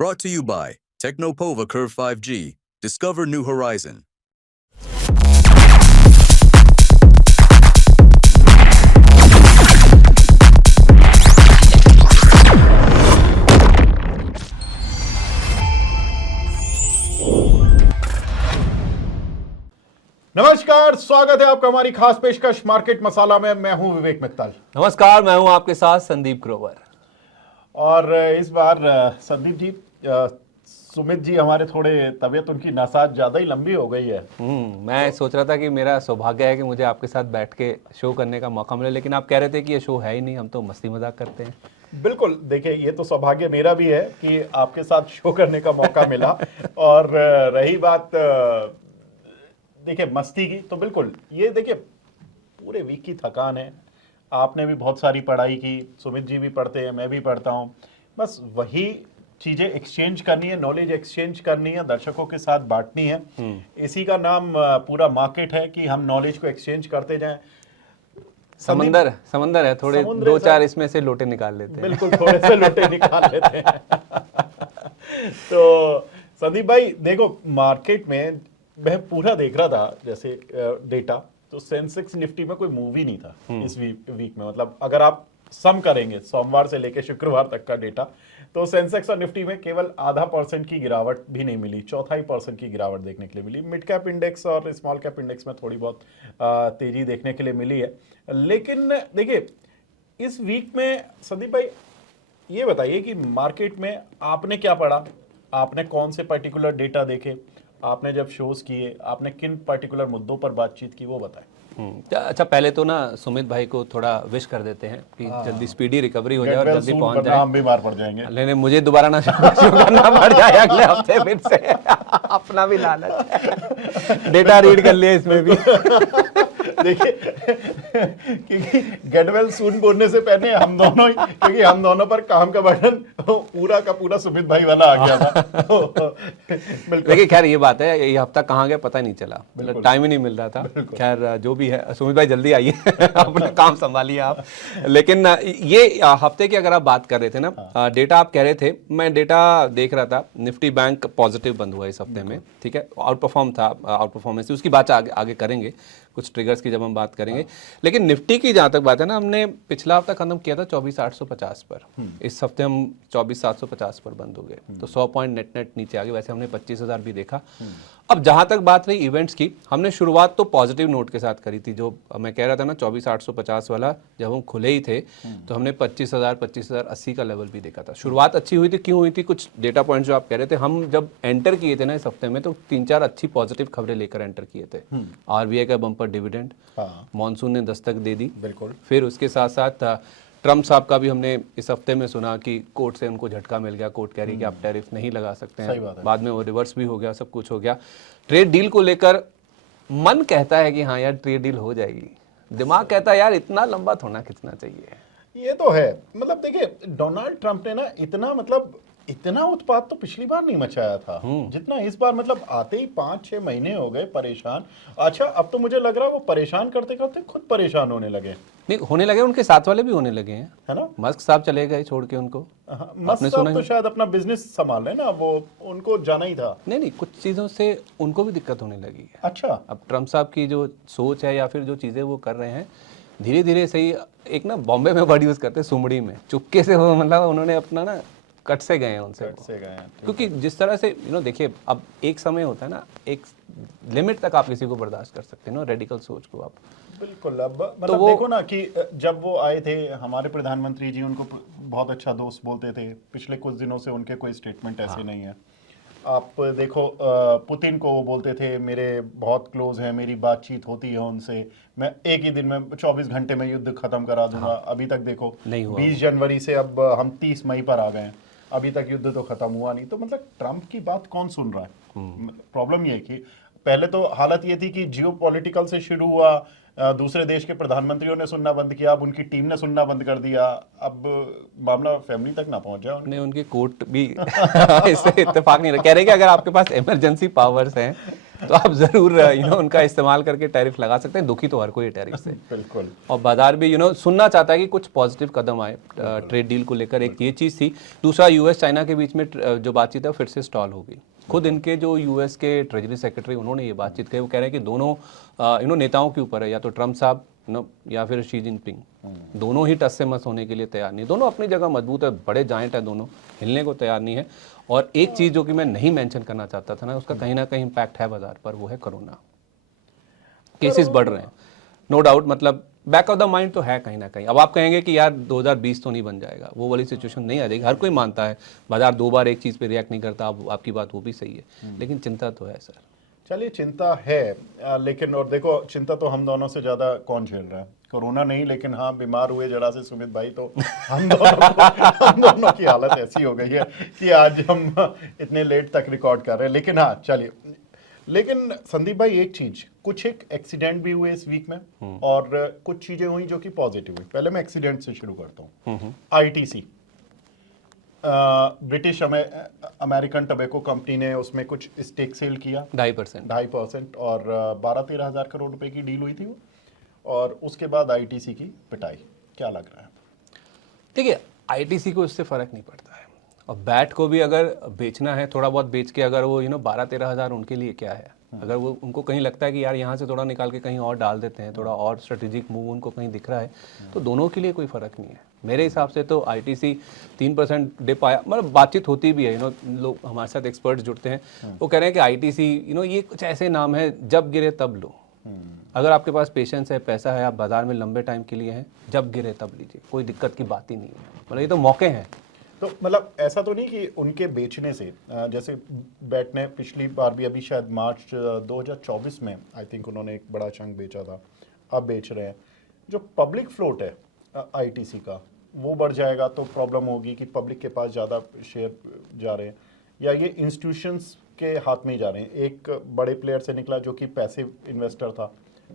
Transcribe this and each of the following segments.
Brought to you by Technopova Curve 5G. Discover new horizon. नमस्कार, स्वागत है आपका हमारी खास पेशकश मार्केट मसाला में। मैं हूं विवेक मित्तल। नमस्कार, मैं हूं आपके साथ संदीप ग्रोवर। और इस बार संदीप जी, सुमित जी हमारे थोड़े तबीयत उनकी नासाज ज्यादा ही लंबी हो गई है। मैं सोच रहा था कि मेरा सौभाग्य है कि मुझे आपके साथ बैठ के शो करने का मौका मिले, लेकिन आप कह रहे थे कि ये शो है ही नहीं, हम तो मस्ती मजाक करते हैं। बिल्कुल, देखिए ये तो सौभाग्य मेरा भी है कि आपके साथ शो करने का मौका मिला। और रही बात देखिए मस्ती की, तो बिल्कुल ये देखिए पूरे वीक की थकान है। आपने भी बहुत सारी पढ़ाई की, सुमित जी भी पढ़ते हैं, मैं भी पढ़ता हूँ। बस वही चीज़ें एक्सचेंज करनी है, नॉलेज एक्सचेंज करनी है, दर्शकों के साथ बांटनी है। इसी का नाम पूरा मार्केट है कि हम नॉलेज को एक्सचेंज करते जाएं। समंदर है, थोड़े दो चार इसमें से लोटे निकाल लेते हैं। बिल्कुल, थोड़े से लोटे निकाल लेते हैं। तो संदीप भाई देखो, मार्केट में मैं पूरा देख रहा था जैसे डेटा, तो सेंसेक्स निफ्टी में कोई मूव ही नहीं था इस वीक में। मतलब अगर आप सम करेंगे सोमवार से लेकर शुक्रवार तक का डेटा, तो सेंसेक्स और निफ्टी में केवल 0.5% की गिरावट भी नहीं मिली, 0.25% की गिरावट देखने के लिए मिली। मिड कैप इंडेक्स और स्मॉल कैप इंडेक्स में थोड़ी बहुत तेजी देखने के लिए मिली है। लेकिन देखिए इस वीक में संदीप भाई ये बताइए कि मार्केट में आपने क्या पढ़ा, आपने कौन से पर्टिकुलर डेटा देखे, आपने जब शोज किए, आपने किन पर्टिकुलर मुद्दों पर बातचीत की, वो बताएं। अच्छा, पहले तो ना सुमित भाई को थोड़ा विश कर देते हैं कि जल्दी स्पीडी रिकवरी हो जाए और जल्दी पहुंच जाए। हम बीमार पड़ जाएंगे। लेकिन मुझे दोबारा ना शुरू करना पड़ जाए अगले हफ्ते फिर से। अपना भी लालच है, डेटा रीड कर लिया इसमें भी। देखिए क्योंकि गेट वेल सून बोलने से पहले हम दोनों ही, क्योंकि हम दोनों पर काम का बटन पूरा का पूरा सुमित भाई वाला आ गया था। देखिए खैर ये बात है, ये हफ्ता कहाँ गया पता ही नहीं चला, मतलब टाइम ही नहीं मिल रहा था। खैर जो भी है, सुमित भाई जल्दी आइए, अपना काम संभालिए आप। लेकिन ये हफ्ते की अगर आप बात कर रहे थे ना, डेटा आप कह रहे थे, मैं डेटा देख रहा था। निफ्टी बैंक पॉजिटिव बंद हुआ इस हफ्ते में, ठीक है, आउट परफॉर्म था, आउट परफॉर्मेंस, उसकी बात आगे करेंगे, कुछ ट्रिगर्स की जब हम बात करेंगे। लेकिन निफ्टी की जहाँ तक बात है ना, हमने पिछला हफ्ता खत्म किया था 24,850 पर, इस हफ्ते हम 24,750 पर बंद हो गए, तो 100 पॉइंट नेट नीचे आ गए। वैसे हमने 25,000 भी देखा। अब जहाँ तक बात रही इवेंट्स की, हमने शुरुआत तो पॉजिटिव नोट के साथ करी थी। जो मैं कह रहा था ना 24,850 वाला, जब हम खुले ही थे तो हमने 25,080 का लेवल भी देखा था। शुरुआत अच्छी हुई थी, क्यों हुई थी, कुछ डेटा पॉइंट्स जो आप कह रहे थे, हम जब एंटर किए थे ना इस हफ्ते में, तो 3-4 अच्छी पॉजिटिव खबरें लेकर एंटर किए थे। आरबीआई का बम्पर डिविडेंड, मॉनसून ने दस्तक दे दी, बिल्कुल। फिर उसके साथ साथ ट्रम्प साहब का भी हमने इस हफ्ते में सुना कि कोर्ट से उनको झटका मिल गया, कोर्ट कह रही कि आप टैरिफ नहीं लगा सकते हैं। बाद में वो रिवर्स भी हो गया, सब कुछ हो गया। ट्रेड डील को लेकर मन कहता है कि हाँ यार ट्रेड डील हो जाएगी, दिमाग कहता है यार इतना लंबा थोड़ा खींचना चाहिए। ये तो है। मतलब देखिए डोनाल्ड ट्रंप ने ना इतना उत्पात तो पिछली बार नहीं मचाया था जितना इस बार। मतलब आते ही 5-6 महीने हो गए परेशान। अच्छा, अब तो मुझे लग रहा है वो परेशान करते करते खुद परेशान होने लगे। नहीं होने लगे, उनके साथ वाले भी होने लगे हैं, है ना। मस्क साहब चले गए छोड़ के उनको। मस्क साहब तो शायद अपना बिजनेस संभाल रहे ना, वो उनको जाना ही था। नहीं, कुछ चीज़ों से उनको भी दिक्कत होने लगी है। अच्छा, अब ट्रम्प साहब की जो सोच है या फिर जो चीज़ें वो कर रहे हैं, धीरे धीरे सही, एक ना बॉम्बे में वर्ड यूज़ करते हैं सुमड़ी में, चुपके से वो, मतलब उन्होंने अपना ना कट से गए हैं उनसे, क्योंकि जिस तरह से देखिए अब एक समय होता है ना, एक लिमिट तक आप किसी को बर्दाश्त कर सकते हैं ना, रेडिकल सोच को आप। बिल्कुल। अब मतलब देखो ना कि जब वो आए थे हमारे प्रधानमंत्री जी, उनको बहुत अच्छा दोस्त बोलते थे। पिछले कुछ दिनों से उनके कोई स्टेटमेंट ऐसे नहीं है। आप देखो पुतिन को वो बोलते थे मेरे बहुत क्लोज हैं, मेरी बातचीत होती है उनसे, मैं एक ही दिन में 24 घंटे में युद्ध खत्म करा दूंगा। अभी तक देखो 20 जनवरी से अब हम 30 मई पर आ गए हैं, अभी तक युद्ध तो खत्म हुआ नहीं। तो मतलब ट्रंप की बात कौन सुन रहा है। प्रॉब्लम ये है कि पहले तो हालत ये थी कि जियोपॉलिटिकल से शुरू हुआ, दूसरे देश के प्रधानमंत्रियों ने सुनना बंद किया, अब उनकी टीम ने सुनना बंद कर दिया, अब मामला फैमिली तक ना पहुंच जाए। नहीं, उनके कोर्ट भी इससे इत्तेफाक नहीं रहे, कह रहे कि अगर आपके पास इमरजेंसी पावर्स हैं तो आप जरूर उनका इस्तेमाल करके टैरिफ लगा सकते हैं। दुखी तो हर कोई है टैरिफ से। बिल्कुल। और बाजार भी सुनना चाहता है कि कुछ पॉजिटिव कदम आए ट्रेड डील को लेकर। एक ये चीज़ थी। दूसरा, यूएस चाइना के बीच में जो बातचीत है वो फिर से स्टॉल होगी। खुद इनके जो यूएस के ट्रेजरी सेक्रेटरी उन्होंने ये बातचीत कही। वो कह रहे हैं कि दोनों नेताओं के ऊपर है, या तो ट्रम्प साहब या फिर शी जिनपिंग, दोनों ही टस से मस होने के लिए तैयार नहीं। दोनों अपनी जगह मजबूत है, बड़े जाइंट है, दोनों हिलने को तैयार नहीं है। और एक चीज़ जो कि मैं नहीं मेंशन करना चाहता था ना, उसका कहीं ना कहीं इम्पैक्ट है बाजार पर, वो है कोरोना। केसेस बढ़ रहे हैं, नो डाउट। मतलब बैक ऑफ द माइंड तो है कहीं ना कहीं। अब आप कहेंगे कि यार 2020 तो नहीं बन जाएगा, वो वाली सिचुएशन नहीं आ जाएगी। हर कोई मानता है बाजार 2 बार एक चीज़ पे रिएक्ट नहीं करता। अब आपकी बात वो भी सही है, लेकिन चिंता तो है सर। चलिए, चिंता है, लेकिन और देखो, चिंता तो हम दोनों से ज़्यादा कौन झेल रहा है? कोरोना नहीं, लेकिन हाँ, बीमार हुए जरा से सुमित भाई, तो हम दोनों की हालत ऐसी हो गई है कि आज हम इतने लेट तक रिकॉर्ड कर रहे हैं। लेकिन हाँ, चलिए। लेकिन संदीप भाई, एक चीज, कुछ एक एक्सीडेंट भी हुए इस वीक में, और कुछ चीजें हुई जो कि पॉजिटिव हुई। पहले मैं एक्सीडेंट से शुरू करता हूँ। ITC, British American tobacco company ने उसमें कुछ स्टेक सेल किया 2.5%, और 12-13 हज़ार करोड़ रुपए की डील हुई थी वो। और उसके बाद आईटीसी की पिटाई, क्या लग रहा है? देखिए, आईटीसी को इससे फर्क नहीं पड़ता है। और बैट को भी अगर बेचना है, थोड़ा बहुत बेच के, अगर वो 12-13 हज़ार उनके लिए क्या है, अगर वो उनको कहीं लगता है कि यार यहाँ से थोड़ा निकाल के कहीं और डाल देते हैं, थोड़ा और स्ट्रेटेजिक मूव उनको कहीं दिख रहा है, तो दोनों के लिए कोई फ़र्क नहीं है मेरे हिसाब से। तो आईटीसी 3% डिप आया, मतलब बातचीत होती भी है, लोग हमारे साथ एक्सपर्ट्स जुड़ते हैं, वो कह रहे हैं कि आईटीसी ये कुछ ऐसे नाम है, जब गिरे तब लो। अगर आपके पास पेशेंस है, पैसा है, आप बाजार में लंबे टाइम के लिए हैं, जब गिरे तब लीजिए, कोई दिक्कत की बात ही नहीं है। मतलब ये तो मौके हैं। तो मतलब ऐसा तो नहीं कि उनके बेचने से, जैसे बैट ने पिछली बार भी, अभी शायद मार्च 2024 में आई थिंक उन्होंने एक बड़ा चंक बेचा था, अब बेच रहे हैं। जो पब्लिक फ्लोट है आईटीसी का, वो बढ़ जाएगा तो प्रॉब्लम होगी कि पब्लिक के पास ज़्यादा शेयर जा रहे हैं, या ये इंस्टीट्यूशंस के हाथ में ही जा रहे हैं। एक बड़े प्लेयर से निकला जो कि पैसिव इन्वेस्टर था,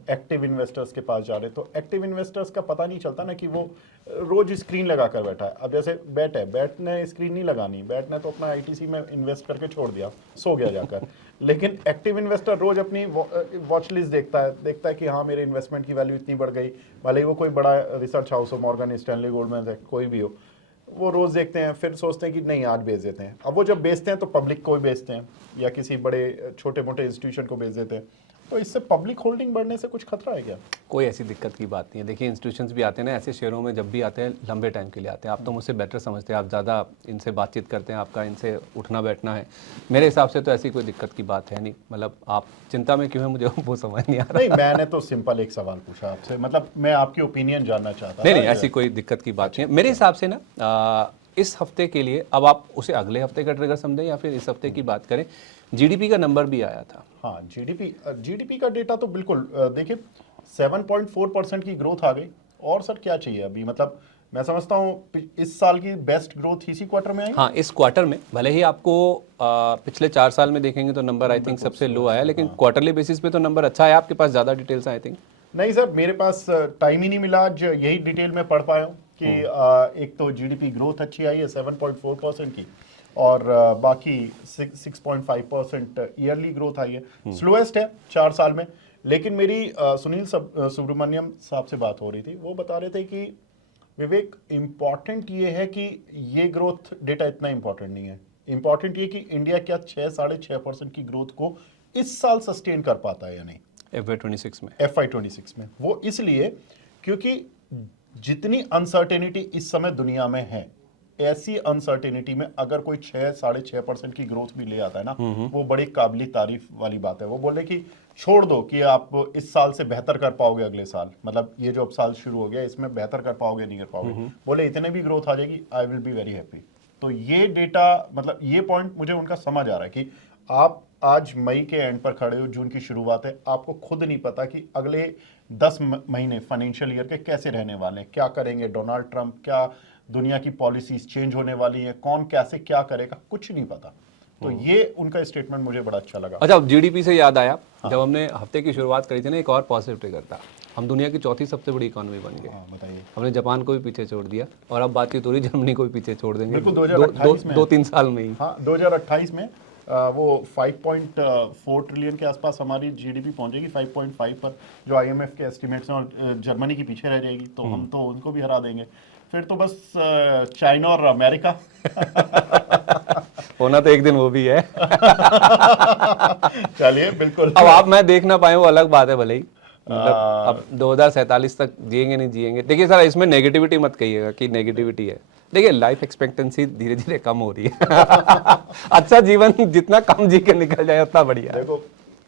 एक्टिव इन्वेस्टर्स के पास जा रहे हैं। तो एक्टिव इन्वेस्टर्स का पता नहीं चलता ना कि वो रोज स्क्रीन लगा कर बैठा है। अब जैसे बैट है, बैट ने स्क्रीन नहीं लगानी, बैट ने तो अपना आईटीसी में इन्वेस्ट करके छोड़ दिया, सो गया जाकर। लेकिन एक्टिव इन्वेस्टर रोज अपनी वॉच लिस्ट देखता है कि हाँ, मेरे इन्वेस्टमेंट की वैल्यू इतनी बढ़ गई, भले ही वो कोई बड़ा रिसर्च हाउस हो, मॉर्गन स्टैनली, गोल्डमैन सैक्स, कोई भी हो, वो रोज देखते हैं, फिर सोचते हैं कि नहीं, आज बेच देते हैं। अब वो जब बेचते हैं तो पब्लिक को ही बेचते हैं, या किसी बड़े छोटे मोटे इंस्टीट्यूशन को बेच देते हैं। तो इससे पब्लिक होल्डिंग बढ़ने से कुछ खतरा है क्या? कोई ऐसी दिक्कत की बात नहीं है। देखिए, इंस्टीट्यूशंस भी आते हैं ना ऐसे शेयरों में, जब भी आते हैं लंबे टाइम के लिए आते हैं। आप तो मुझसे बेटर समझते हैं, आप ज़्यादा इनसे बातचीत करते हैं, आपका इनसे उठना बैठना है। मेरे हिसाब से तो ऐसी कोई दिक्कत की बात है नहीं। मतलब आप चिंता में क्यों है, मुझे वो समझ नहीं आ रहा। नहीं, मैंने तो सिंपल एक सवाल पूछा आपसे, मतलब मैं आपकी ओपिनियन जानना चाहता। नहीं, ऐसी कोई दिक्कत की बात नहीं है मेरे हिसाब से ना। इस हफ्ते के लिए, अब आप उसे अगले हफ्ते का ट्रिगर समझें या फिर इस हफ्ते की बात करें, जीडीपी का नंबर भी आया था। हाँ, जीडीपी का डेटा तो बिल्कुल, देखिए 7.4% की ग्रोथ आ गई। और सर क्या चाहिए अभी? मतलब मैं समझता हूँ इस साल की बेस्ट ग्रोथ इसी क्वार्टर में आई। हाँ, इस क्वार्टर में, भले ही आपको पिछले 4 साल में देखेंगे तो नंबर आई थिंक सबसे लो आया, लेकिन क्वार्टरली बेसिस पे तो नंबर अच्छा है। आपके पास ज़्यादा डिटेल्स आई थिंक? नहीं सर, मेरे पास टाइम ही नहीं मिला, आज यही डिटेल में पढ़ पाया हूँ कि एक तो जीडीपी ग्रोथ अच्छी आई है 7.4% की, और बाकी 6.5% ईयरली ग्रोथ आई है, स्लोएस्ट है 4 साल में। लेकिन मेरी सुनील सुब्रमण्यम साहब से बात हो रही थी, वो बता रहे थे कि विवेक, इम्पॉर्टेंट ये है कि ये ग्रोथ डेटा इतना इम्पॉर्टेंट नहीं है, इम्पॉर्टेंट ये कि इंडिया क्या 6-6.5% की ग्रोथ को इस साल सस्टेन कर पाता है या नहीं, FY26 में। वो इसलिए क्योंकि जितनी अनसर्टेनिटी इस समय दुनिया में है, ऐसी अनसर्टेनिटी में अगर कोई 6-6.5% की ग्रोथ भी ले आता है ना, वो बड़ी काबिल तारीफ वाली बात है। वो बोले कि छोड़ दो कि आप इस साल से बेहतर कर पाओगे अगले साल, मतलब ये जो अब साल शुरू हो गया इसमें बेहतर कर पाओगे नहीं कर पाओगे, बोले इतने भी ग्रोथ आ जाएगी, I will be very happy. तो ये डेटा, मतलब ये पॉइंट मुझे उनका समझ आ रहा है कि आप आज मई के एंड पर खड़े हो, जून की शुरुआत है, आपको खुद नहीं पता कि अगले 10 महीने फाइनेंशियल ईयर के कैसे रहने वाले हैं, क्या करेंगे डोनाल्ड ट्रंप, क्या दुनिया की पॉलिसीज चेंज होने वाली है, कौन कैसे क्या करेगा, कुछ नहीं पता। तो ये उनका स्टेटमेंट मुझे बड़ा अच्छा लगा। अच्छा, जीडीपी से याद आया, जब हमने हफ्ते की शुरुआत करी थी ना, एक और पॉजिटिव ट्रिगर था। हम दुनिया की 4थी सबसे बड़ी इकोनॉमी बन गए। बताइए। हमने जापान को भी पीछे छोड़ दिया, और अब बातचीत हो रही जर्मनी को भी पीछे छोड़ देंगे 2028 में, 2-3 साल में ही। हाँ, 2028 में वो 5.4 ट्रिलियन के आसपास हमारी जीडीपी पहुंचेगी 5.5 पर, जो आईएमएफ के एस्टिमेट्स हैं, और जर्मनी की पीछे रह जाएगी, तो हम तो उनको भी हरा देंगे। फिर तो बस चाइना और अमेरिका होना तो एक दिन वो भी है। चलिए बिल्कुल। अब आप मैं देख ना पाए वो अलग बात है, भले ही मतलब अब 2047 तक जिएंगे नहीं जिएंगे। देखिए सर, इसमें नेगेटिविटी मत कहिएगा कि नेगेटिविटी है। देखिए लाइफ एक्सपेक्टेंसी धीरे धीरे कम हो रही है। अच्छा जीवन जितना कम जी के निकल जाए उतना बढ़िया है। देखो,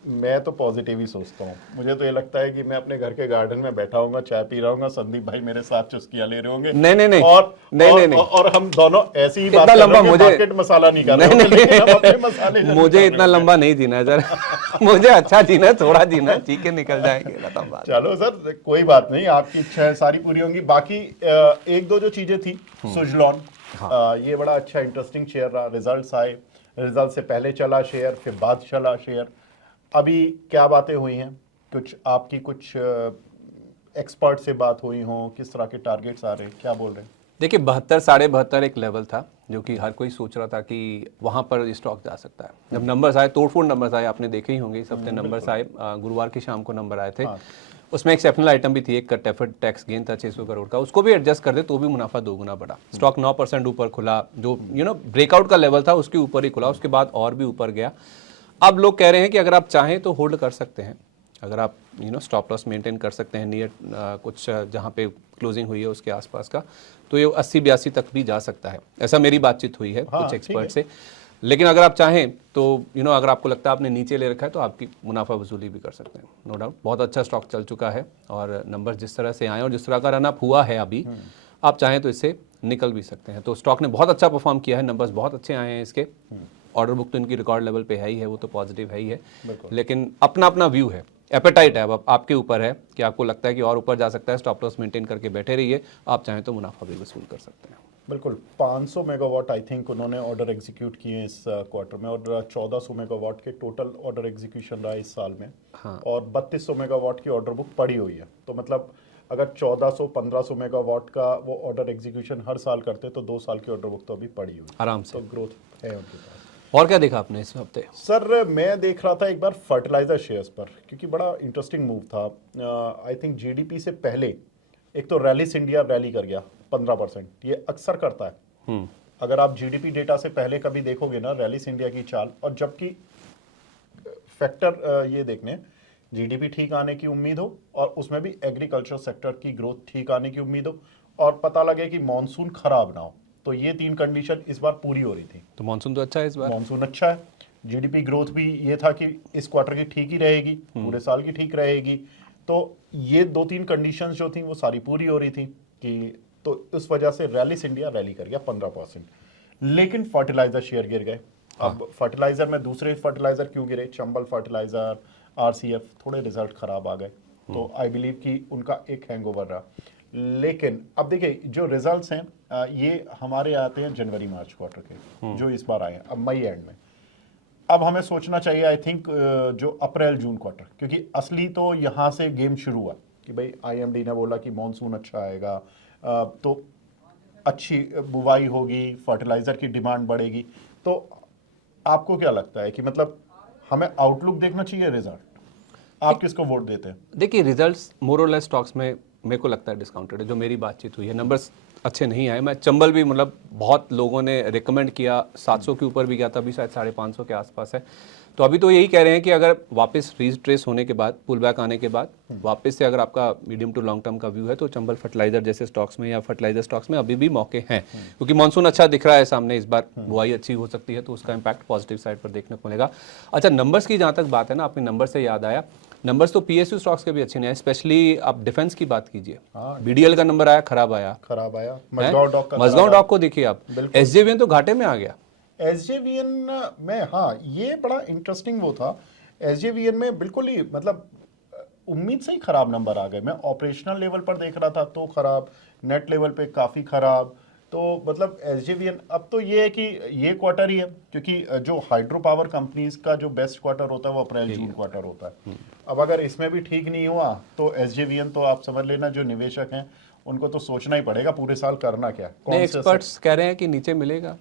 मैं तो पॉजिटिव ही सोचता हूँ। मुझे तो ये लगता है कि मैं अपने घर के गार्डन में बैठा हूँगा, चाय पी रहा हूँगा, संदीप भाई मेरे साथ चुस्कियां ले रहे होंगे, नहीं और हम दोनों ऐसी ही बात इतना कर लंबा रहे होंगे, मुझे मार्केट मसाला नहीं कर रहे होंगे, लेकिन हम अपने मसाले जरूर मुझे कर इतना रहे लंबा नहीं जीना है सर। मुझे अच्छा जीना है, थोड़ा जीना है, जी के निकल जाएंगे, खत्म बात। चलो सर, कोई बात नहीं, आपकी इच्छा है सारी पूरी होंगी। बाकी एक दो जो चीजें थी, सुजलॉन, ये बड़ा अच्छा इंटरेस्टिंग शेयर रहा। रिजल्ट्स आए, रिजल्ट से पहले चला शेयर, फिर बाद चला शेयर। अभी क्या बातें हुई हैं, कुछ आपकी कुछ एक्सपर्ट से बात हुई हो, किस तरह के टारगेट्स आ रहे हैं, क्या बोल रहे हैं? देखिए 72 72.5 एक लेवल था जो कि हर कोई सोच रहा था कि वहां पर स्टॉक जा सकता है। जब नंबर्स आए, तोड़फोड़ नंबर्स आए, आपने देखे ही होंगे इस हफ्ते नंबर्स आए, गुरुवार की शाम को नंबर आए थे। उसमें एक्सेप्शनल आइटम भी थी, एक डेफर्ड टैक्स गेन था 600 करोड़ का, उसको भी एडजस्ट कर दे तो भी मुनाफा दोगुना बढ़ा। स्टॉक 9% ऊपर खुला, जो ब्रेकआउट का लेवल था उसके ऊपर ही खुला, उसके बाद और भी ऊपर गया। अब लोग कह रहे हैं कि अगर आप चाहें तो होल्ड कर सकते हैं, अगर आप स्टॉप लॉस मेंटेन कर सकते हैं नियर कुछ जहां पे क्लोजिंग हुई है उसके आसपास का, तो ये 80-82 तक भी जा सकता है। ऐसा मेरी बातचीत हुई है कुछ एक्सपर्ट से। लेकिन अगर आप चाहें तो अगर आपको लगता है आपने नीचे ले रखा है तो आपकी मुनाफा वसूली भी कर सकते हैं, नो डाउट। बहुत अच्छा स्टॉक चल चुका है और नंबर जिस तरह से आए और जिस तरह का रन अप हुआ है अभी, आप चाहें तो इससे निकल भी सकते हैं। तो स्टॉक ने बहुत अच्छा परफॉर्म किया है, नंबर्स बहुत अच्छे आए हैं इसके, ऑर्डर बुक तो इनकी रिकॉर्ड लेवल पे है ही है, वो तो पॉजिटिव है ही है। लेकिन अपना अपना व्यू है, एपेटाइट है, अब आपके ऊपर है कि आपको लगता है कि और ऊपर जा सकता है, स्टॉप लॉस मेंटेन करके बैठे रहिए, आप चाहें तो मुनाफा भी वसूल कर सकते हैं। बिल्कुल। 500 मेगावाट आई थिंक उन्होंने ऑर्डर एग्जीक्यूट किए हैं इस क्वार्टर में, और 1400 मेगावाट के टोटल ऑर्डर एग्जीक्यूशन रहा इस साल में। और 3200 मेगावाट की ऑर्डर बुक पड़ी हुई है। तो मतलब अगर 1400-1500 मेगावाट का वो ऑर्डर एग्जीक्यूशन हर साल करते तो 2 साल की ऑर्डर बुक तो अभी पड़ी हुई आराम से। तो ग्रोथ है उनके पास। और क्या देखा आपने इस हफ्ते? सर मैं देख रहा था एक बार फर्टिलाइजर शेयर्स पर, क्योंकि बड़ा इंटरेस्टिंग मूव था। आई थिंक जीडीपी से पहले एक तो रैलिस इंडिया रैली कर गया 15%, ये अक्सर करता है। अगर आप जीडीपी डेटा से पहले कभी देखोगे ना रैलिस इंडिया की चाल, और जबकि फैक्टर ये देखने, जीडीपी ठीक आने की उम्मीद हो और उसमें भी एग्रीकल्चर सेक्टर की ग्रोथ ठीक आने की उम्मीद हो, और पता लगे कि मानसून खराब ना हो, तो ये 3 कंडीशन इस बार पूरी हो रही थी। तो मानसून तो अच्छा है इस बार, मानसून अच्छा है, जीडीपी ग्रोथ भी ये था कि इस क्वार्टर की ठीक ही रहेगी, पूरे साल की ठीक रहेगी। तो ये 2-3 कंडीशंस जो थी वो सारी पूरी हो रही थी कि, तो उस वजह से रैलिस इंडिया रैली कर गया 15%। लेकिन फर्टिलाइजर शेयर गिर गए। अब फर्टिलाइजर में दूसरे फर्टिलाइजर क्यों गिरे, चंबल फर्टिलाइजर, आरसीएफ, थोड़े रिजल्ट खराब आ गए, तो आई बिलीव कि उनका एक हैंगओवर रहा। लेकिन अब देखिए जो रिजल्ट्स हैं ये हमारे आते हैं जनवरी मार्च क्वार्टर के, जो इस बार आए हैं अब मई एंड में। अब हमें सोचना चाहिए आई थिंक जो अप्रैल जून क्वार्टर, क्योंकि असली तो यहाँ से गेम शुरू हुआ कि भाई आईएमडी ने बोला कि मॉनसून अच्छा आएगा, तो अच्छी बुवाई होगी, फर्टिलाइजर की डिमांड बढ़ेगी। तो आपको क्या लगता है कि मतलब हमें आउटलुक देखना चाहिए, रिजल्ट? आप किसको वोट देते हैं? देखिए रिजल्ट्स मोर और लेस स्टॉक्स में मेरे को लगता है डिस्काउंटेड है, जो मेरी बातचीत हुई है। नंबर्स अच्छे नहीं आए। मैं चंबल भी मतलब बहुत लोगों ने रिकमेंड किया, 700 के ऊपर भी गया था, अभी शायद 550 के आसपास है। तो अभी तो यही कह रहे हैं कि अगर वापस रीट्रेस होने के बाद, पुल बैक आने के बाद वापस से अगर आपका मीडियम टू लॉन्ग टर्म का व्यू है तो चंबल फर्टिलाइजर जैसे स्टॉक्स में या फर्टिलाइजर स्टॉक्स में अभी भी मौके हैं, क्योंकि मानसून अच्छा दिख रहा है सामने, इस बार बुआई अच्छी हो सकती है, तो उसका इम्पैक्ट पॉजिटिव साइड पर देखने को मिलेगा। अच्छा, नंबर्स की जहाँ तक बात है ना, आपने नंबर से याद आया, नंबर्स तो पीएसयू स्टॉक्स के भी अच्छे नहीं आए, स्पेशली आप डिफेंस की बात कीजिए। बीडीएल का नंबर आया, खराब आया। मजगांव डॉक को देखिए आप, एसजेवीएन तो घाटे में आ गया। एसजेवीएन में, हाँ ये बड़ा इंटरेस्टिंग वो था, एसजेवीएन में बिल्कुल ही मतलब उम्मीद से ही खराब नंबर आ गए। मैं ऑपरेशनल लेवल पर देख रहा था तो खराब, नेट लेवल पे काफ़ी खराब। तो मतलब एसजेवीएन अब तो ये है कि ये क्वार्टर ही है, क्योंकि जो हाइड्रो पावर कंपनीज का जो बेस्ट क्वार्टर होता है वो अप्रैल जून क्वार्टर होता है। अब अगर इसमें भी ठीक नहीं हुआ तो एसजेवीएन तो आप समझ लेना जो निवेशक हैं उनको तो सोचना ही पड़ेगा पूरे साल करना क्या। एक्सपर्ट्स कह रहे हैं कि नीचे मिलेगा।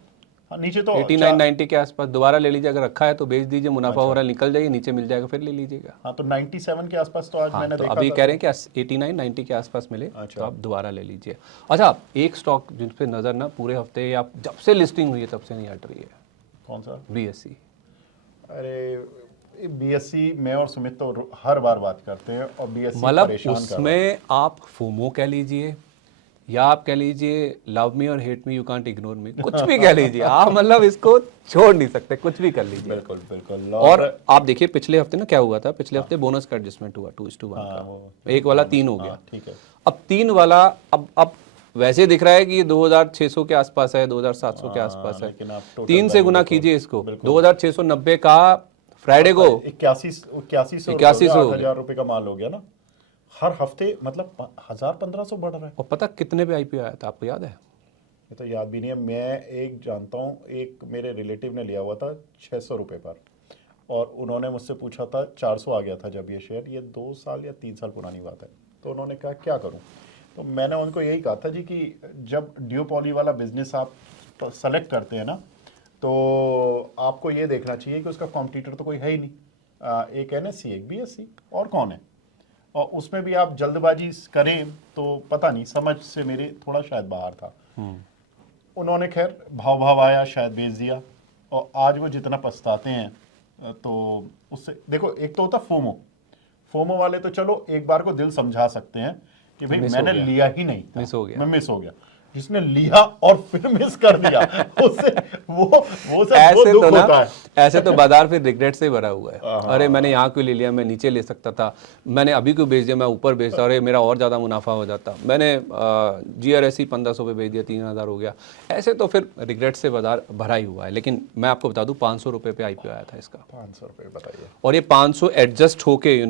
हाँ, नीचे तो 89-90 के आसपास दोबारा ले लीजिए, अगर रखा है तो बेच दीजिए, मुनाफा हो रहा है निकल जाइए, नीचे मिल जाएगा फिर ले लीजिएगा। हाँ, तो 97 के आसपास तो आज हाँ, मैंने तो देखा अभी था कह रहे हैं कि 89-90 के आसपास मिले तो आप दोबारा ले लीजिए। अच्छा, एक स्टॉक जिन पे नज़र ना पूरे हफ्ते या जब से लिस्टिंग हुई है तब से नहीं हट रही है, कौन सा? BSE। अरे BSE मैं और सुमित तो हर बार बात करते हैं और BSE मतलब परेशान कर रहा है। उसमें आप फोमो कह लीजिए या आप कह लीजिए लव मी और hate me you can't ignore me, कुछ भी कह लीजिए आप, मतलब इसको छोड़ नहीं सकते, कुछ भी कर लीजिए। बिल्कुल बिल्कुल। और आप देखिए पिछले हफ्ते ना क्या हुआ था, पिछले हफ्ते बोनस का एडजस्टमेंट हुआ 2:1 का, एक वाला 3 हो गया। ठीक है। अब 3 वाला अब वैसे दिख रहा है कि ये 2600 के आसपास है, 2700 के आसपास है, लेकिन आप total 3 से value गुना देखो। कीजिए इसको, 2690 का फ्राइडे को 8100 8,000 रुपए का माल हो गया ना हर हफ्ते, मतलब 1,000-1,500 बढ़ रहा है। और पता कितने पे IPO आया था आपको याद है? ये तो याद भी नहीं है। मैं एक जानता हूँ, एक मेरे रिलेटिव ने लिया हुआ था 600 रुपये पर, और उन्होंने मुझसे पूछा था 400 आ गया था जब ये शेयर, ये 2 साल या 3 साल पुरानी बात है। तो उन्होंने कहा क्या करूँ, तो मैंने उनको यही कहा था जी कि जब ड्यूपॉली वाला बिजनेस आप सेलेक्ट करते हैं ना, तो आपको ये देखना चाहिए कि उसका कॉम्पिटिटर तो कोई है ही नहीं, एक NSE एक BSE, और कौन है। और उसमें भी आप जल्दबाजी करें तो पता नहीं, समझ से मेरे थोड़ा शायद बाहर था। उन्होंने खैर भाव आया, शायद बेच दिया, और आज वो जितना पछताते हैं तो उससे देखो, एक तो होता फोमो वाले तो चलो एक बार को दिल समझा सकते हैं कि भाई मैंने लिया ही नहीं था, मिस हो गया। मैं मिस हो गया। जिसने लिया और फिर मिस कर दिया उससे वो सब ऐसे दुख तो ना, होता है। ऐसे तो बाजार फिर रिग्रेट से ही भरा हुआ है। अरे मैंने यहाँ क्यों ले लिया, मैं नीचे ले सकता था, मैंने अभी क्यों बेच दिया, मैं ऊपर बेचता, अरे मेरा और ज़्यादा मुनाफा हो जाता, मैंने GRSE 1500 पे बेच दिया, 3000 हो गया। ऐसे तो फिर रिग्रेट से बाजार भरा ही हुआ है। लेकिन मैं आपको बता दूँ 500 रुपये पे IPO आया था इसका, 500 रुपये बताइए। और ये 500 एडजस्ट होके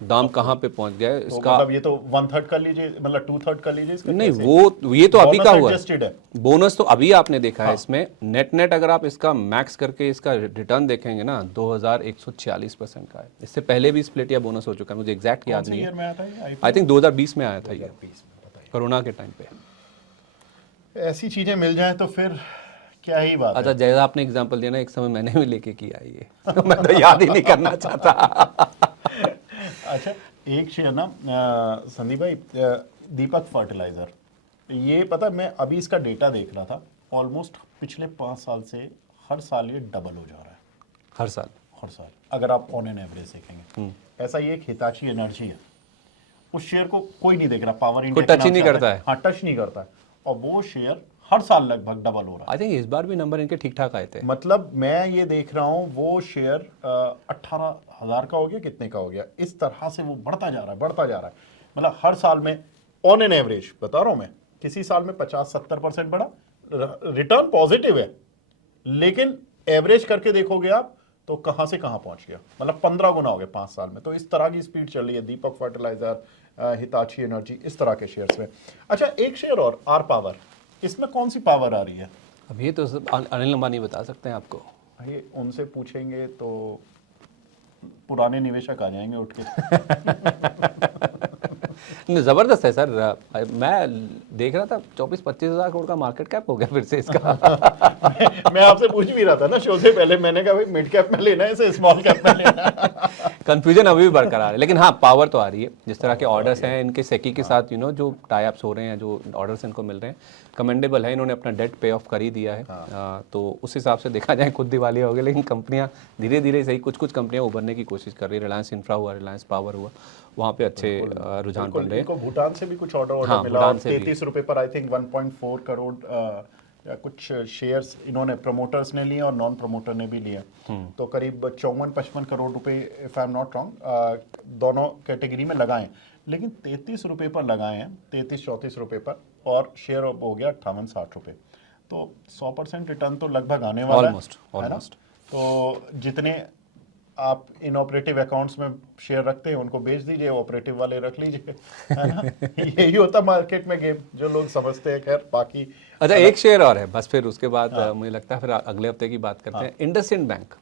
दाम कहाँ पे पहुंच गया है तो इसका। मतलब ये तो 1/3 कर लीजिए, मतलब 2/3 कर लीजिए इसका। नहीं, कैसे? वो ये तो अभी Bonus का हुआ adjusted है। बोनस तो अभी आपने देखा है इसमें नेट अगर आप इसका मैक्स करके इसका रिटर्न देखेंगे ना 2146% का है। इससे पहले भी स्प्लिट या बोनस हो चुका है, मुझे एग्जैक्ट याद नहीं ईयर है। में आता है ये आई थिंक 2020 में आया था ये, 2020 में, बताइए। कोरोना के टाइम पे। ऐसी चीजें मिल जाएं तो फिर क्या ही बात अच्छा, है। जैसा आपने एग्जांपल दिया ना, एक समय मैंने भी लेके किया ये तो मैं तो याद ही नहीं करना चाहता। अच्छा, एक शेयर ना संदीप भाई, दीपक फर्टिलाइजर, ये पता, मैं अभी इसका डेटा देख रहा था, ऑलमोस्ट पिछले 5 साल से हर साल ये डबल हो जा रहा है। हर साल अगर आप ऑन एन एवरेज देखेंगे। ऐसा ये एक हिताची एनर्जी है, उस शेयर को कोई नहीं देख रहा, पावर इंडिया टच ही नहीं करता है। हाँ, टच नहीं करता है, और वो शेयर हर साल लगभग डबल हो रहा है। आई थिंक इस बार भी नंबर इनके ठीक ठाक आए थे। मतलब मैं ये देख रहा हूँ वो शेयर 18,000 का हो गया, कितने का हो गया, इस तरह से वो बढ़ता जा रहा है। मतलब हर साल में ऑन एन एवरेज बता रहा हूँ मैं, किसी साल में 50-70% बढ़ा, रिटर्न पॉजिटिव है, लेकिन एवरेज करके देखोगे आप तो कहां से कहां पहुंच गया, मतलब 15 गुना हो गया 5 साल में। तो इस तरह की स्पीड चल रही है दीपक फर्टिलाइजर, हिताची एनर्जी, इस तरह के शेयर्स में। अच्छा, एक शेयर और आर पावर, इसमें कौन सी पावर आ रही है? अब ये तो अनिल अंबानी बता सकते हैं आपको। ये उनसे पूछेंगे तो पुराने निवेशक आ जाएंगे उठ के। जबरदस्त है सर, मैं देख रहा था 24-25 हज़ार करोड़ का मार्केट कैप हो गया फिर से इसका। मैं आपसे पूछ भी रहा था ना शो से पहले, मैंने कहा भाई मिड कैप में लेना है इसे स्मॉल कैप में लेना है। कंफ्यूजन अभी भी बरकरार है, लेकिन हाँ पावर तो आ रही है। जिस तरह के ऑर्डर्स हैं इनके सेकी के साथ, जो टाई अप्स हो रहे हैं, जो ऑर्डर्स इनको मिल रहे हैं, कमेंडेबल है। इन्होंने अपना डेट पे ऑफ कर ही दिया है। तो उस हिसाब से देखा जाए खुद दिवालिया हो गया, लेकिन कंपनियां धीरे धीरे सही, कुछ कंपनियां उभरने की कोशिश कर रही है। रिलायंस इंफ्रा हुआ, रिलायंस पावर हुआ, वहाँ पे अच्छे रुझान बन रहे हैं। इनको भूटान से भी कुछ ऑर्डर मिला, और 33 रुपए पर आई थिंक 1.4 करोड़ या कुछ शेयर्स इन्होंने, प्रमोटर्स ने लिए और नॉन प्रमोटर ने भी लिए। तो करीब 54-55 करोड़ रुपए, if I am not wrong, दोनों कैटेगरी में लगाए, लेकिन 33 रुपए पर लगाए हैं, 33-34 रुपए पर, और शेयर हो गया 58-60 रुपए। तो 100% रिटर्न तो लगभग आने वाला है ना? तो जितने आप इन ऑपरेटिव अकाउंट्स में शेयर रखते हैं उनको बेच दीजिए, ऑपरेटिव वाले रख लीजिए, है ना? यही होता मार्केट में गेम, जो लोग समझते हैं। खैर बाकी अच्छा, एक शेयर और है बस, फिर उसके बाद मुझे लगता है फिर अगले हफ्ते की बात करते हैं। इंडसइंड बैंक,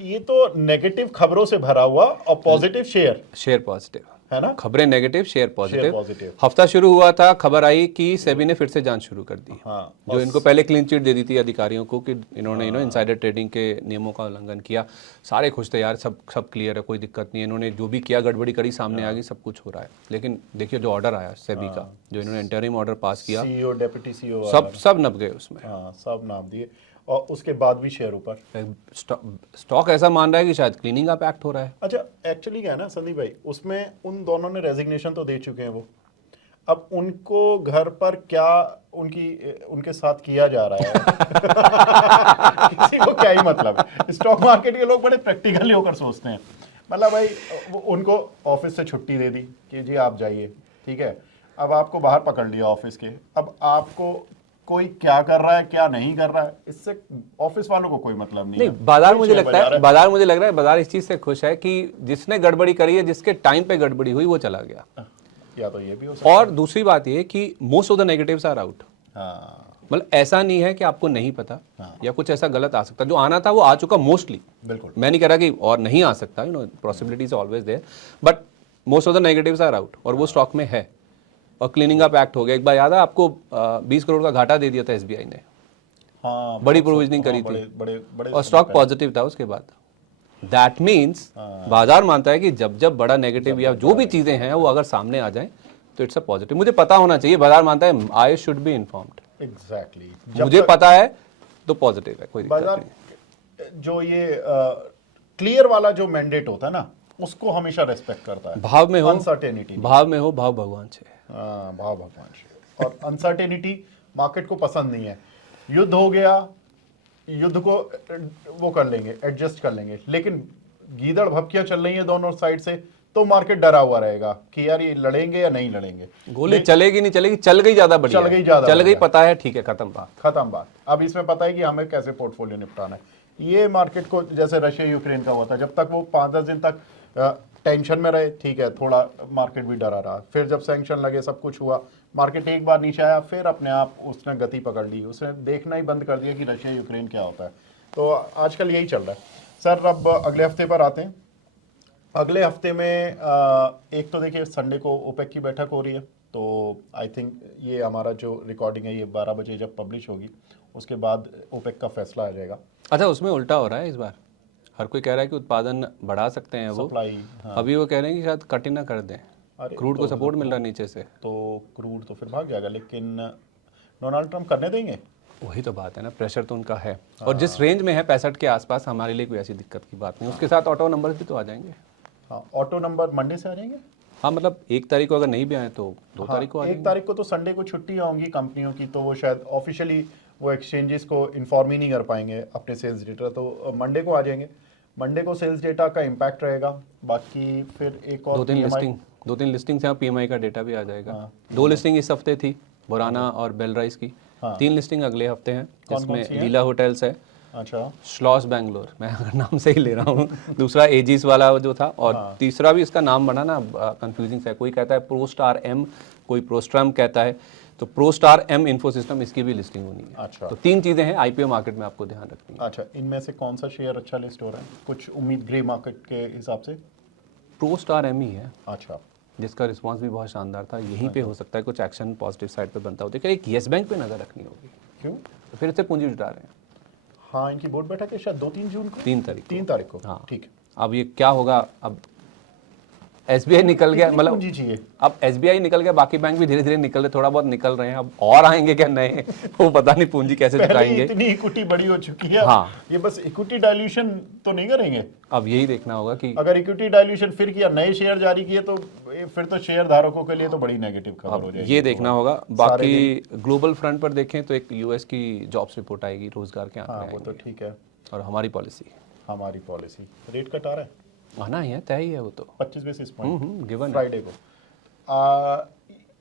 ये तो नेगेटिव खबरों से भरा हुआ और पॉजिटिव शेयर पॉजिटिव है ना, खबरें नेगेटिव, शेयर पॉजिटिव। पॉजिटिव। हफ्ता शुरू हुआ था, खबर आई कि सेबी ने फिर से जांच शुरू कर दी, हाँ, जो इनको पहले क्लीन चिट दे दी थी अधिकारियों को कि इन्होंने इनसाइडर ट्रेडिंग के नियमों का उल्लंघन किया। सारे खुश थे यार, सब क्लियर है, कोई दिक्कत नहीं है, इन्होंने जो भी किया गड़बड़ी करी, सामने आ गई, सब कुछ हो रहा है। लेकिन देखिए जो ऑर्डर आया सेबी का, जो इन्होंने इंटरिम ऑर्डर पास किया, सीईओ, डेप्यूटी सीईओ, सब नप गए उसमें। हाँ, सब नाम दिए और उसके बाद भी शेयर ऊपर। स्टॉक ऐसा मान रहा है कि शायद क्लीनिंग अप एक्ट हो रहा है। अच्छा, एक्चुअली क्या है ना संदीप भाई, उसमें उन दोनों ने रेजिग्नेशन तो दे चुके हैं वो, अब उनको घर पर क्या उनके साथ किया जा रहा है किसी को क्या ही मतलब। स्टॉक मार्केट के लोग बड़े प्रैक्टिकली होकर सोचते हैं, मतलब भाई उनको ऑफिस से छुट्टी दे दी कि जी आप जाइए, ठीक है, अब आपको बाहर पकड़ लिया ऑफिस के, अब आपको कोई क्या कर रहा है क्या नहीं कर रहा है इससे ऑफिस वालों को कोई मतलब नहीं है। बाजार मुझे लग रहा है बाजार इस चीज से खुश है कि जिसने गड़बड़ी करी है, जिसके टाइम पे गड़बड़ी हुई, वो चला गया। या तो ये भी हो सकता है। और दूसरी बात ये कि most of the negatives are out. मतलब ऐसा नहीं है कि आपको नहीं पता या कुछ ऐसा गलत आ सकता, जो आना था वो आ चुका मोस्टली। बिल्कुल, मैं नहीं कह रहा कि और नहीं आ सकता, possibilities always there, but most of the negatives are out और वो स्टॉक में है। और क्लीनिंग अप एक्ट हो गया। एक बार याद है आपको 20 करोड़ का घाटा दे दिया था एसबीआई ने, हाँ, बड़ी प्रोविजनिंग करी थी बड़े और स्टॉक पॉजिटिव था उसके बाद। दैट मीन्स बाजार मानता है कि जब बड़ा नेगेटिव या जो भी चीजें हैं वो अगर सामने आ जाए तो इट्स अ पॉजिटिव। मुझे पता होना चाहिए, बाजार मानता है I should be informed. Exactly, मुझे पता है तो पॉजिटिव है, कोई दिक्कत बाजार नहीं। जो ये क्लियर वाला जो मैंडेट होता है ना, उसको हमेशा रेस्पेक्ट करता है। भाव में हो, अनसर्टेनिटी, भाव में हो, भाव भगवान से। भाव भगवान से। और अनसर्टेनिटी मार्केट को पसंद नहीं है। युद्ध हो गया, युद्ध को वो कर लेंगे, एडजस्ट कर लेंगे, लेकिन गीदड़ भपकियां चल रही हैं दोनों साइड से, तो मार्केट डरा हुआ रहेगा कि यार ये लड़ेंगे या नहीं लड़ेंगे। गोली चलेगी नहीं चलेगी, चल गई ज्यादा बढ़िया, चल गई पता है, ठीक है, खत्म बात। अब इसमें पता है कि हमें कैसे पोर्टफोलियो निपटाना है। ये मार्केट को, जैसे रशिया यूक्रेन का हुआ था, जब तक वो 5-10 दिन तक टेंशन में रहे, ठीक है, थोड़ा मार्केट भी डरा रहा। फिर जब सैंक्शन लगे, सब कुछ हुआ, मार्केट एक बार नीचे आया, फिर अपने आप उसने गति पकड़ ली, उसने देखना ही बंद कर दिया कि रशिया यूक्रेन क्या होता है। तो आजकल यही चल रहा है। सर, अब अगले हफ्ते पर आते हैं। अगले हफ्ते में एक तो देखिए संडे को ओपेक की बैठक हो रही है, तो आई थिंक ये हमारा जो रिकॉर्डिंग है ये 12 बजे जब पब्लिश होगी, उसके बाद ओपेक का फैसला आ जाएगा। अच्छा, उसमें उल्टा हो रहा है इस बार। हर कोई कह रहा है कि उत्पादन बढ़ा सकते हैं वो, सप्लाई, हाँ। अभी वो कह रहे हैं कि शायद कट ही ना कर दें। क्रूड को सपोर्ट मिल रहा है नीचे से, तो क्रूड तो फिर भाग जाएगा, लेकिन डोनाल्ड ट्रंप करने देंगे? वही तो बात है ना, प्रेशर तो उनका है। और जिस रेंज में है 65 के आसपास, हमारे लिए कोई ऐसी दिक्कत की बात नहीं। उसके साथ ऑटो नंबर भी तो आ जाएंगे। हाँ, ऑटो नंबर मंडे से आ जाएंगे। हाँ, मतलब 1 तारीख को अगर नहीं भी आए तो 2 तारीख को आ जाएंगे। 1 तारीख को तो संडे को छुट्टियां होंगी कंपनियों की, तो वो शायद ऑफिशियली वो एक्सचेंजेस को इन्फॉर्म ही नहीं कर पाएंगे अपने सेल्स डेटा, तो मंडे को आ जाएंगे। मंडे को सेल्स डेटा का इम्पैक्ट रहेगा। बाकी फिर एक और 2-3 लिस्टिंग्स हैं, पीएमआई का डेटा भी आ जाएगा। 2 लिस्टिंग इस हफ्ते थी, बुराना और बेलराइस की। 3 लिस्टिंग अगले हफ्ते हैं, जिसमें लीला होटल्स है, अच्छा, श्लॉस बैंगलोर, मैं अगर नाम से ही ले रहा हूँ, दूसरा एजीस वाला जो था, और तीसरा भी इसका नाम बना ना कंफ्यूजिंग सा है। कोई कहता है प्रोस्टार एम, कोई प्रोस्ट्रम कहता है, तो प्रोस्टार एम इन्फोसिस्टम, इसकी भी लिस्टिंग होनी है। अच्छा, तो 3 चीजें हैं आईपीओ मार्केट में, आपको ध्यान रखनी है। अच्छा, इनमें से कौन सा शेयर अच्छा लिस्ट हो रहा है कुछ उम्मीद ग्रे मार्केट के हिसाब से? प्रोस्टार एम ही है, अच्छा, जिसका रिस्पांस भी बहुत शानदार था। यहीं पे हो सकता है कुछ एक्शन पॉजिटिव साइड पे बनता हो। देखिए, एक येस बैंक पे नजर रखनी होगी। क्यों? तो फिर से पूंजी जुटा रहे हैं। हाँ, इनकी बोर्ड बैठक है शायद 2-3 जून को, 3 तारीख को। हाँ, ठीक है। अब ये क्या होगा, अब एसबीआई निकल गया, मतलब पूंजी चाहिए। अब एसबीआई निकल गया, बाकी बैंक भी धीरे धीरे निकल रहे, थोड़ा बहुत निकल रहे हैं। अब और आएंगे क्या नए, वो पता नहीं पूंजी कैसे जुटाएंगे। इतनी इक्विटी बड़ी हो चुकी है, हाँ, ये बस इक्विटी डाइल्यूशन तो नहीं करेंगे। अब यही देखना होगा कि अगर इक्विटी डाइल्यूशन फिर किया, नए शेयर जारी किए, तो फिर तो शेयर धारकों के लिए तो बड़ी नेगेटिव खबर हो जाएगी। ये देखना होगा। बाकी ग्लोबल फ्रंट पर देखें तो एक यूएस की जॉब्स रिपोर्ट आएगी, रोजगार के आंकड़े वो तो ठीक है। और हमारी पॉलिसी रेट कट आ रहा है, आना ही है, तय ही है वो तो, 25 बेसिस पॉइंट गिवन फ्राइडे को।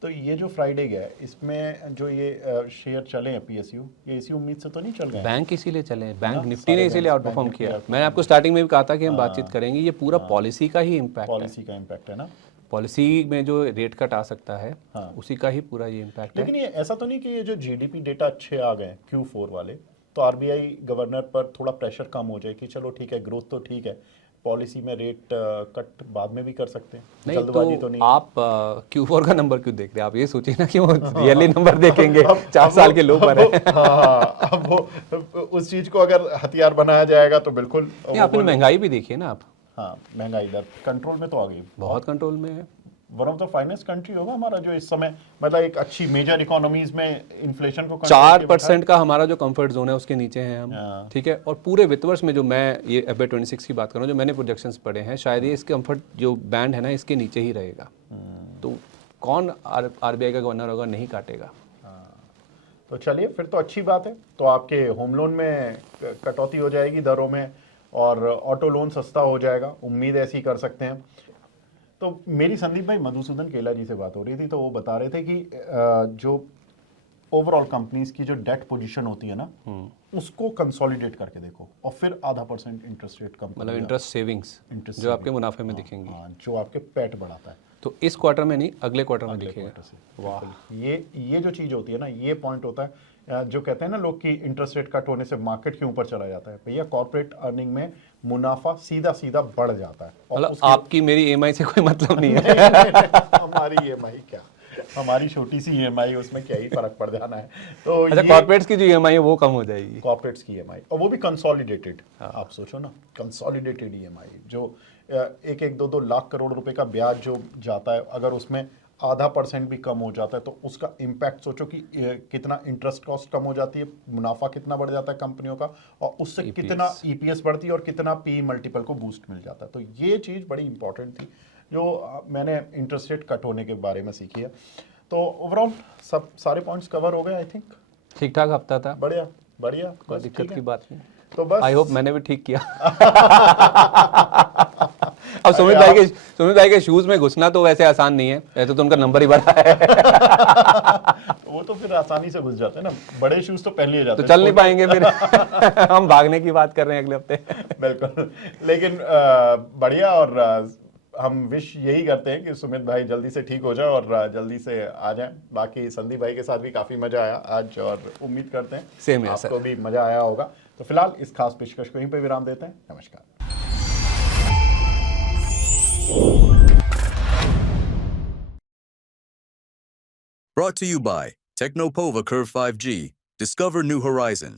तो ये जो फ्राइडे गया है, इसमें जो ये शेयर चले हैं पीएसयू, ये इसी उम्मीद से तो नहीं चल गए? बैंक इसीलिए चले, बैंक निफ्टी ने इसीलिए आउट परफॉर्म किया। मैंने आपको स्टार्टिंग में भी कहा था कि हम बातचीत करेंगे, ये पूरा पॉलिसी का ही इम्पैक्ट है ना। पॉलिसी में जो रेट कट आ सकता है, उसी का ही पूरा ये इम्पैक्ट है। लेकिन ये ऐसा तो नहीं कि ये जो जीडीपी डेटा अच्छे आ गए Q4 वाले, तो आरबीआई गवर्नर पर थोड़ा प्रेशर कम हो जाए कि चलो ठीक है, ग्रोथ तो ठीक है, पॉलिसी में रेट कट बाद में भी कर सकते हैं, नहीं जल्दबाजी तो तो नहीं। आप Q4 का नंबर क्यों देखते हैं? आप ये सोचिए ना कि वो रियली नंबर देखेंगे 4 साल के लो पर है। हाँ, अब वो उस चीज को अगर हथियार बनाया जाएगा तो बिल्कुल नहीं, आपने महंगाई भी देखी है ना आप, हाँ, महंगाई दर कंट्रोल में तो आ गई, बहुत कंट्रोल में है। One of the finest country होगा हमारा जो इस समय, मतलब एक अच्छी मेजर इकोनॉमीज में इन्फ्लेशन को 4% का हमारा जो कंफर्ट जोन है उसके नीचे हैं हम, हाँ। ठीक है। और पूरे वित्त वर्ष में जो मैं ये FY 26 की बात कर रहा हूँ, जो मैंने प्रोजेक्शंस पढ़े हैं, शायद ये इसके कंफर्ट जो बैंड है ना इसके नीचे ही रहेगा। तो कौन RBI का गवर्नर होगा, नहीं काटेगा। तो चलिए फिर तो अच्छी बात है। तो आपके होम लोन में कटौती हो जाएगी दरों में, और ऑटो लोन सस्ता हो जाएगा, उम्मीद ऐसी कर सकते हैं। तो मेरी संदीप भाई मधुसूदन केला जी से बात हो रही थी, तो वो बता रहे थे कि जो ओवरऑल कंपनीज की जो डेट पोजीशन होती है ना, उसको कंसोलिडेट करके देखो, और फिर आधा % इंटरेस्ट रेट कम, मतलब इंटरेस्ट सेविंग्स जो आपके मुनाफे में दिखेंगी, हाँ, जो आपके पेट बढ़ाता है। तो इस क्वार्टर में नहीं, अगले क्वार्टर में दिखेगा। क्वार्टर से, वाह, ये जो चीज होती है ना, ये पॉइंट होता है। जो कहते हैं ना लोग कि इंटरेस्ट रेट कट होने से मार्केट के ऊपर चला जाता है, भैया कॉर्पोरेट अर्निंग में मुनाफा सीधा सीधा बढ़ जाता है। और मतलब आपकी मेरी EMI से कोई मतलब नहीं है। हमारी EMI क्या, हमारी छोटी सी EMI, उसमें क्या ही फर्क पड़ जाना है। तो अच्छा, कॉर्पोरेट्स की जो EMI है वो कम हो जाएगी, कॉर्पोरेट्स की EMI, और वो भी कंसोलिडेटेड। आप सोचो ना, कंसोलिडेटेड EMI जो 1-2 लाख करोड़ रुपए का ब्याज जो जाता है, अगर उसमें आधा % भी कम हो जाता है तो उसका इम्पैक्ट सोचो कि कितना इंटरेस्ट कॉस्ट कम हो जाती है, मुनाफा कितना बढ़ जाता है कंपनियों का, और उससे कितना EPS बढ़ती है और कितना PE मल्टीपल को बूस्ट मिल जाता है। तो ये चीज़ बड़ी इंपॉर्टेंट थी जो मैंने इंटरेस्ट रेट कट होने के बारे में सीखी है। तो ओवरऑल सब सारे पॉइंट्स कवर हो गए, आई थिंक ठीक ठाक हफ्ता था, बढ़िया बढ़िया, कोई बस दिक्कत ठीक की है। बात नहीं। तो बस आई होप मैंने भी ठीक किया। अब सुमित भाई के शूज में घुसना तो वैसे आसान नहीं है, ऐसे तो उनका नंबर ही बड़ा है। वो तो फिर आसानी से घुस जाते हैं ना, बड़े शूज तो पहन लिए जाते तो हैं, चल नहीं पाएंगे फिर। हम भागने की बात कर रहे हैं अगले हफ्ते। बिल्कुल। लेकिन बढ़िया, और हम विश यही करते हैं कि सुमित भाई जल्दी से ठीक हो जाए और जल्दी से आ जाएं। बाकी संदीप भाई के साथ भी काफी मजा आया आज, और उम्मीद करते हैं सेम है आपको भी मजा आया होगा। तो फिलहाल इस खास पेशकश को यहीं पे विराम देते हैं। नमस्कार। Brought to you by Technopova Curve 5G. Discover new horizon.